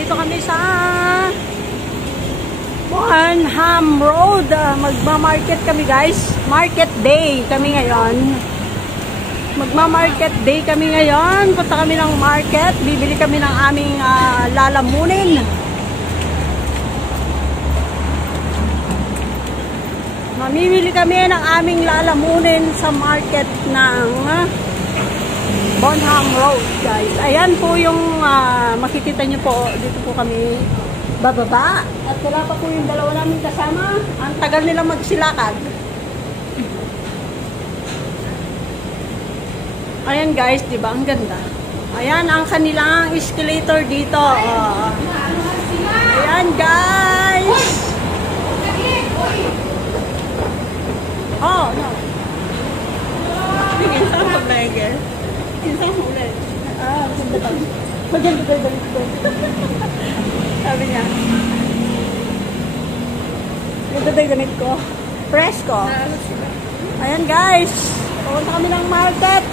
Nandito kami sa Bonham Road. Magma-market kami guys. Market day kami ngayon. Magma-market day kami ngayon. Punta kami ng market. Bibili kami ng aming lalamunin. Mamimili kami ng aming lalamunin sa market ng Bonham Road guys. Ayan po yung makikita nyo po. Dito po kami bababa. At wala pa po yung dalawa namin kasama. Ang tagal nilang magsilakad. Ayan guys, di ba? Ang ganda. Ayan ang kanilang escalator dito. Ayan guys. Oh, no. Insang pag-mega. Insang ulit. Ganda pa. Maganda pa yung sabi niya. Ganda pa yung damit ko. Presko. Ayan guys. Pupunta kami ng market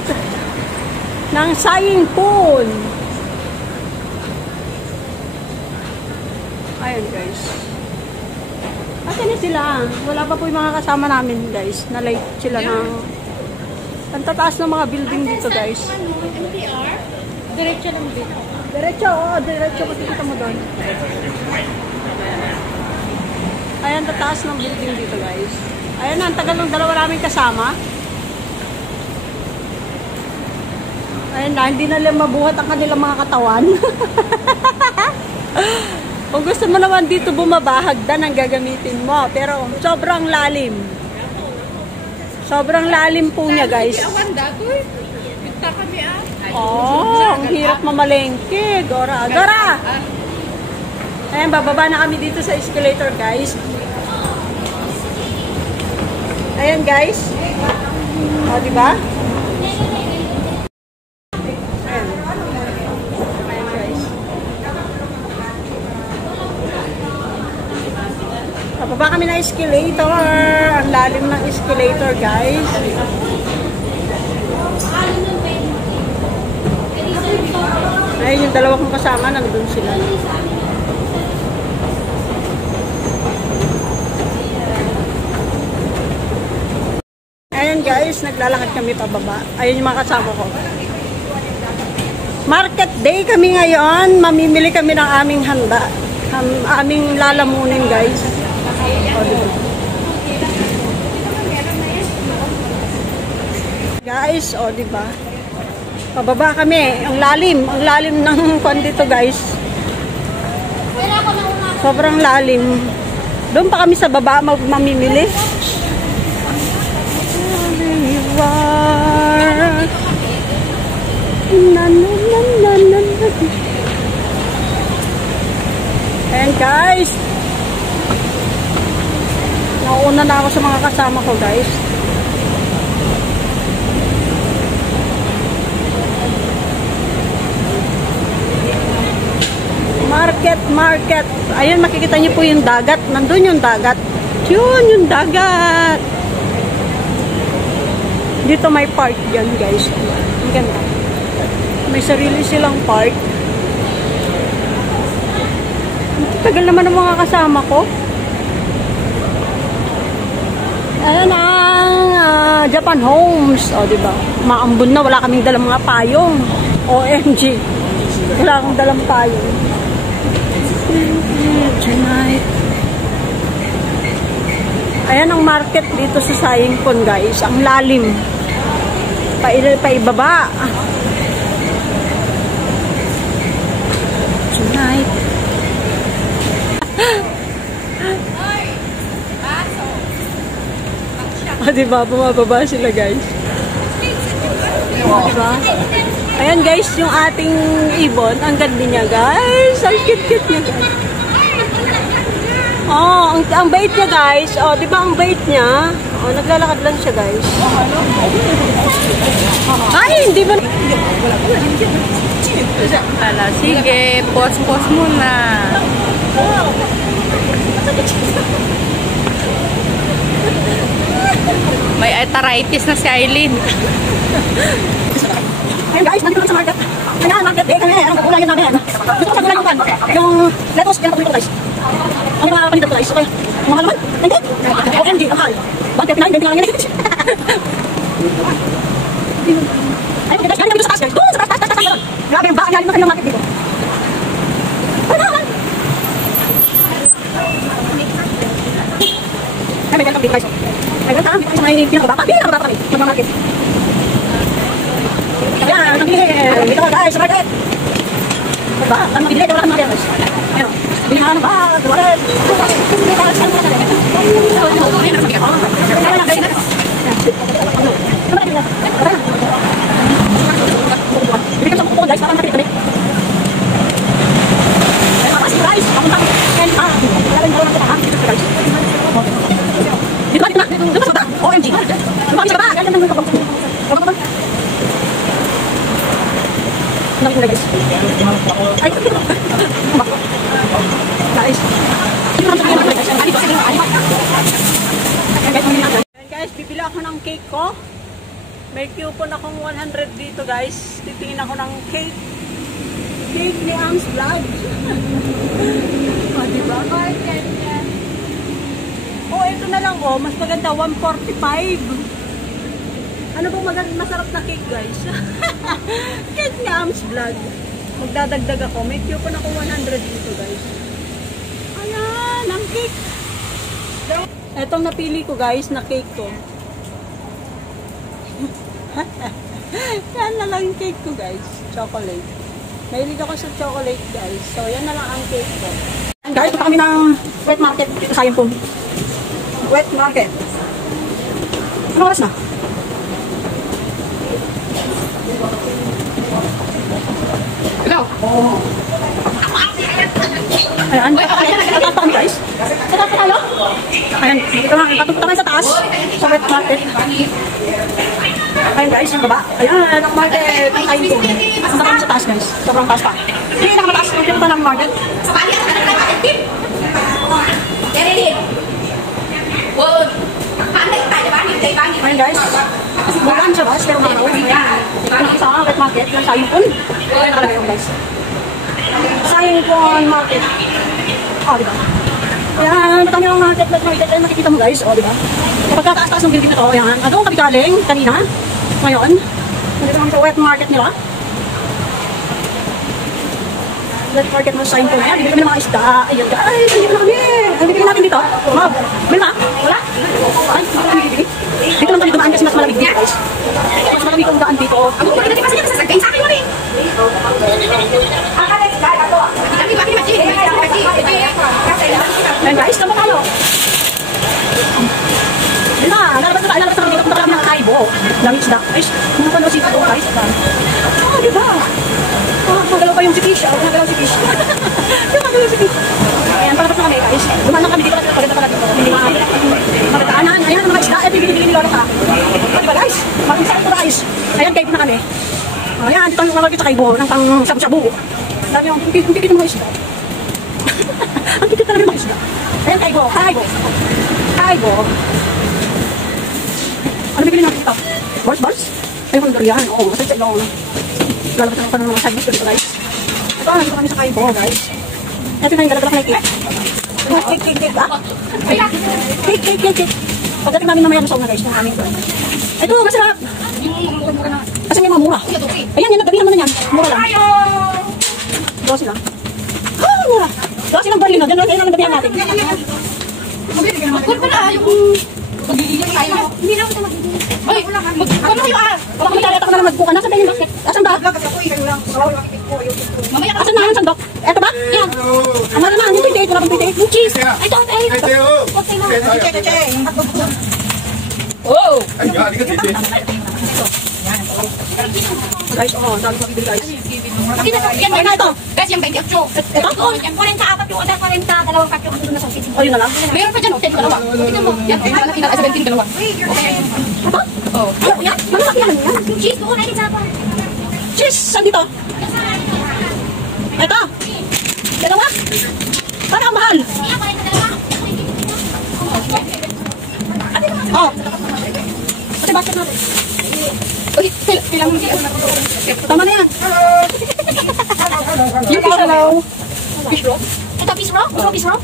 ng Saying Pool. Ayan guys. Asan na sila? Wala pa po yung mga kasama namin guys. Na-late sila ng ang tataas ng mga building dito guys. MTR? Diretso lang dito. Diretso, oo. Diretso kasi kita mo doon. Ayan, tataas ng building dito guys. Ayan, ang tagal ng dalawa namin kasama. Ayan na, hindi na lang mabuhat ang kanilang mga katawan. Kung gusto mo naman dito bumaba, hagdan ang gagamitin mo. Pero sobrang lalim. Sobrang lalim po niya guys. Oh, ang hirap mamalengke. Gora. Gora! Ayan, bababa na kami dito sa escalator guys. Ayan guys. O, diba? Baba kami na escalator. Ang lalim ng escalator, guys. Ayun, yung dalawa kong kasama, nandun sila. Ayun, guys, naglalakad kami pababa. Ayun yung mga kasama ko. Market day kami ngayon. Mamimili kami ng aming handa. Aming lalamunin, guys. Guys, o diba? Pababa kami. Ang lalim ng kwan dito, guys. Sobrang lalim. Doon pa kami sa baba mamimili. Ayan, guys. Nauna na ako sa mga kasama ko, guys. Market. Ayun, makikita niyo po yung dagat. Nandun yung dagat. Yun, yung dagat. Dito may park dyan, guys. Ang ganda. May sarili silang park. Tagal naman ng mga kasama ko. Ayan ang Japan Homes. O, diba? Maambun na. Wala kaming dalang mga payong. OMG. Wala akong dalang payong. Tonight. Ayan ang market dito sa Saying Pool, guys. Ang lalim. Paibaba. Tonight. Diba? Bumababa sila, guys. Diba? Ayan, guys, yung ating ibon. Ang ganda niya, guys. Ang cute-cute niya, guys. Oh, ang bait niya, guys. Oh, diba ang bait niya? Oh, naglalakad lang siya, guys. Ay, hindi ba? Sige, pause muna. May arthritis na si Aileen. Ayan guys, nandito lang sa market. Ayan, market day kami. Anong kukulayan namin? Gusto ko sa gulayan pan. Yung lettuce, yan patuloy ko guys. Ano mga panitan ko guys? Okay. Ang mahal naman? Hindi. OMG, ang mahal. 159, 20 lang yan. Ayun guys, galing kami sa taas guys. Doon sa taas. Grabe yung baka, galing na kami ng market dito. Ano na? Ay, may welcome dito guys. Ay, welcome. Dito guys, may pinakababa. Pinakababa kami. Mag-market. Ayan, ang bili. Dito guys, sa market. Diba? Ang mabili, wala kang market guys. Ayun. Bili nga ng bag, wallet. Bili ka sa kuko guys, para makita kami. Ay, makasih guys. Papunta kami. Dito ba? Dito ba? OMG. Lumaki sa baba. Galing ng mga kapag. Ang dami guys. Ay, guys. Guys, bibili ako ng cake ko. May coupon akong 100 dito guys. Titingin ako ng cake. Cake ni Ang's Vlog. Diba? Oh, ito na lang oh. Mas maganda, 145. Ano bang masarap na cake guys? Cake ni Ang's Vlog. Magdadagdag ako. May coupon ako 100 dito guys. Ayan, ang cake. Etong napili ko guys, na cake ko. Yan na lang yung cake ko guys. Chocolate. Mahilig ako sa chocolate guys. So yan na lang ang cake ko. And guys, punta kami ng wet market dito sa Sayang. Wet market. Ano oras na? Hello. Ayan, nagkakataas pa kami guys. Sa taas pa tayo? Ayan, dito lang, patupunta kami sa taas. Sa wet market. Ayan guys, yung baba. Ayan, ang market. Ang tayo po. Punta kami sa taas guys. Sobrang taas pa. Hindi na mataas yung pinunta ng market. Ayan guys. Bulan siya guys, pero mga ayan. Anak sa wet market, yung Sayang po. Ayan nakalagay yung guys. Sayang po market. O, diba? Ayan, matami yung market. Ayan, nakikita mo guys. O, diba? Kapag kataas-taas ng building na to, ayan. Doon kami galing kanina. Ngayon, nandito kami sa wet market nila. Wet market ng Sayang po. Ayan, bibili kami ng mga isda. Ayan guys, bibili na kami. Ano bibili natin dito? Mab, bibili na? Wala? Ay, dito kami bibili. Dito lang kami dumaan kasi mas malamig dito guys. Mas malamig kong daan dito. Ang kukulit natin kasi yan, sasagkain sa akin mo rin. Ayan guys, tama tayo. Ayan na, lalabas na kami dito. Punta kami ng Kaibo. Daming isda. Guys, mga pala si Kaibo guys. Ah, diba? Magalaw pa yung si Fish. Magalaw si Fish. Yung magalaw si Fish. Ayan, palabas na kami guys. Dumaan lang kami dito kasi paganda pala dito. Hindi makataanan. Ayan, mga isda. Ayan, bibili ni Lolo ka. Diba guys? Maraming sakit na guys. Ayan, Kaibo na kami. Ayan, dito yung mga sa Kaibo. Nang pang sabu-sabu. Dami yung pipit ng mga isda. Ang pipit talaga ng mga isda. Ayan, Kaibo. Kaibo. Ano bibili natin dito? Balls? Ay, mga durian. Oo, masaya sa ilong. Lalabas na ng mga side dito guys. Ito, nandito kami sa Kaibo guys. Ito na yung galagala ko na cake. Cake ba? Cake. Pagdating namin mamaya sa una guys. Ito, masarap. Kasi may mga mura. Ayan, yan, nagdabihan mo na yan. Mura lang. 12 lang. Ah, mura. 12 lang bali na. Diyan lang nagdabihan natin. Magkul pala yung magigigil tayo. Hindi na ako ito magigigil. Ay, magkul kayo ah. Baka kami taleta ko na lang magbuka. Nasaan ba yung basket? Asan ba? Asan na yung sandok? Eto ba? Yan. Ang mga naman, yung 28. Wala bang 28? Yung cheese. Ay, ito. Oh! Ay, hindi ka titi. Guys, dami ko bibili guys. Yan na ito. Guys, yung 28. Ito? Yung 44 yung order, 40, dalawang kakyo ko doon na sa city. O, yun na lang. Meron pa dyan, 10 dalawa. Tingnan mo. Yan, tingnan natin na 17 dalawa. Ito? Oh. Yan? Malaki yan. Yung cheese doon, ay sa pa. Cheese! Saan dito? Ito? Dalawa? Parang mahal. Oh. Ate, basket natin. Uy, kailangan mo ano na ko. Tama na yan. Yung fish roll. Fish roll? Ito fish roll? Ito fish roll?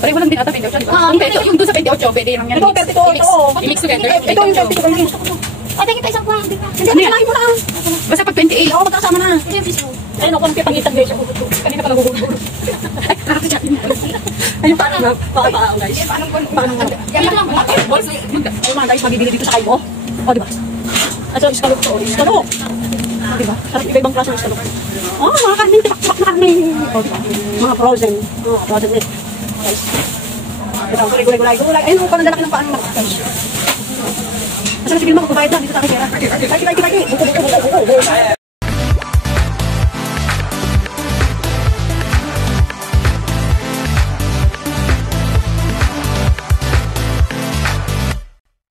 Pareho lang din ata 28, di ba? Pero yung doon sa 28, pwede lang yan. Ito, 32. I-mix together. Ito yung 32. Ate, kita isang kuha. Hindi, kalahin mo lang. Basta pag 28. Oo, magkasama na. Ito yung fish roll. Ayun ako, pangitan guys. Kanina pa nagugulo. Ayun, paano na? Paano guys? Paano nga? Yan lang. Ayun mga guys, mabibili dito sa Kaibo. O, di ba? At so, iskalok to. Iskalok. Di ba? Sarap iba-ibang klase ng iskalok. Oh, mga karning, tipak-tipak na karning. O, di ba? Mga frozen. Frozen meat. Guys. Ito, gulay. Ayun, parang lalaki ng paano mga guys. Kasi si Vilma, magbabayad na dito sa akin.